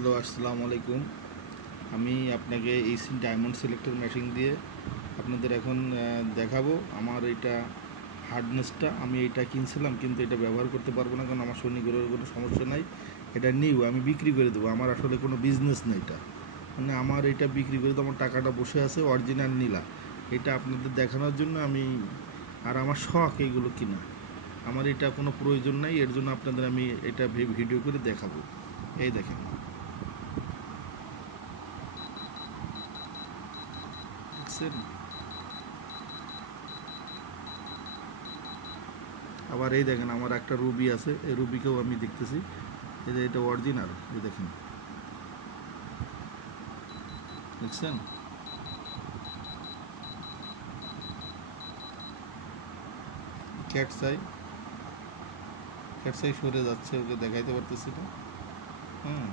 Hello, আসসালামু আলাইকুম। আমি আপনাকে এসি ডায়মন্ড সিলেক্টর মেশিন দিয়ে আপনাদের এখন দেখাবো আমার এটা হার্ডনেসটা। আমি এটা কিনছিলাম কিন্তু এটা ব্যবহার করতে পারবো না, কারণ আমার শনিগরের কোনো সমস্যা নাই। এটা নিউ, আমি বিক্রি করে দেবো। আমার আসলে কোনো বিজনেস নেই এটা, মানে আমার এটা বিক্রি করে তো আমার টাকাটা বসে আছে, অরিজিনাল নিলা। এটা আপনাদের দেখানোর জন্য আমি, আর আমার শখ এইগুলো কিনা। আমার এটা কোনো প্রয়োজন নাই, এর জন্য আপনাদের আমি এটা ভিডিও করে দেখাবো। এই দেখেন, দেখছেন? আবার এই দেখেন, আমার একটা রুবি আছে, এই রুবিকেও আমি দেখতেছি। এই যে এটা অরিজিনাল, এই দেখেন, দেখছেন? ক্যাটসাই, ক্যাটসাই সরে যাচ্ছে, ওকে দেখাইতে পারতেছি না। হুম,